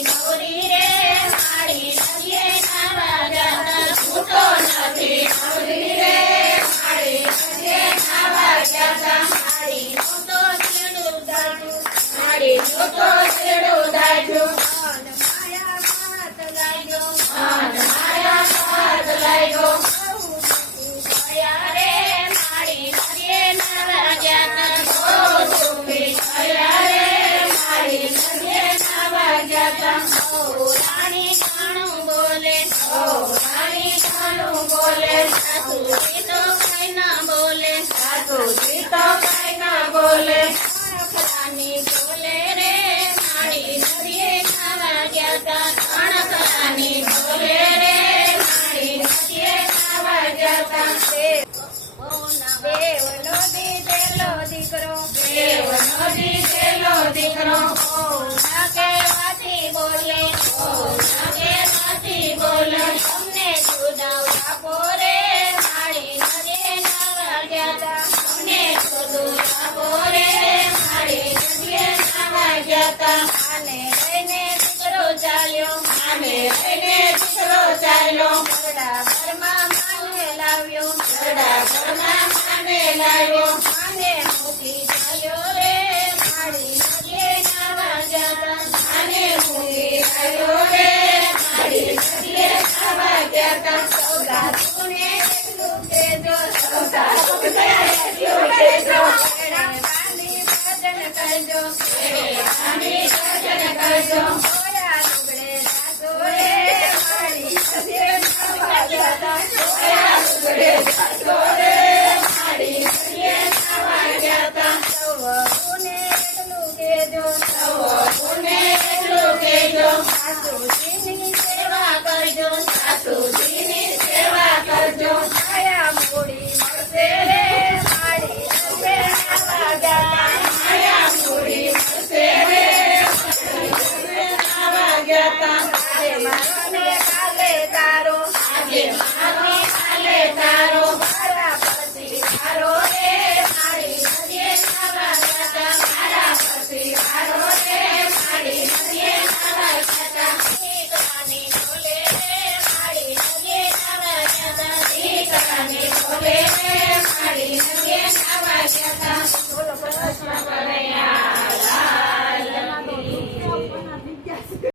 નથી નવરી રે મારી નદીએ નાવા જતા છૂટો નથી નવરી રે મારી નદીએ નાવા જતા મારી તો છેડું દાજું મારી તો છેડું દાજું માયા હાથ લાગ્યો માયા હાથ લાગ્યો રે મારી નદીએ નાવા જતા સુખી થયા રે મારી નદીએ નાવા જતા રાણી ઘણું બોલે રાણી ઘણું બોલે સાસુજી તો કઈ ના બોલે સાસુજી તો કઈ ના બોલે કણકરાની બોલે રે મારી નદીએ નાવા જતા કણકરાની બોલે રે મારી નદીએ નાવા જતા દેવનો દીધેલો દીકરો દેવનો દીધેલો દીકરો ના કહેવાથી બોલે ના કહેવાથી બોલે તમને જુદાવ આપો રે મારી નદીએ નાવા જતા તમને જુદું આપો રે મારી નદીએ નાવા જતા આને લઈને દીકરો ચાલ્યો આને લઈને દીકરો ચાલ્યો ઘરડા ઘરમાં માને લાવ્યો ઘરડા ઘરમાં માને લાવ્યો માને મૂકી ચાલ્યો રે મારી નદીએ નાવા જતા માને મૂકી ચાલ્યો રે મારી નદીએ નાવા જતા સૌગાતુને એટલું કહેજો સૌગાતુને એટલું કહેજો પાણી ભજન કરજો પાણી ભજન કરજો સોયા લુગડે જાતો રે મારી નદીએ નાવા જતા સોયા લુગડે જાતો રે મારી નદીએ નાવા જતા સૌને એટલું કહેજો સૌને એટલું કહેજો સાસુજીની સેવા કરજો સાસુજીની સેવા કરજો માયા મૂડી મળશે રે મારી નદીએ નાવા જતા માયા મૂડી મળશે રે મારી નદીએ નાવા જતા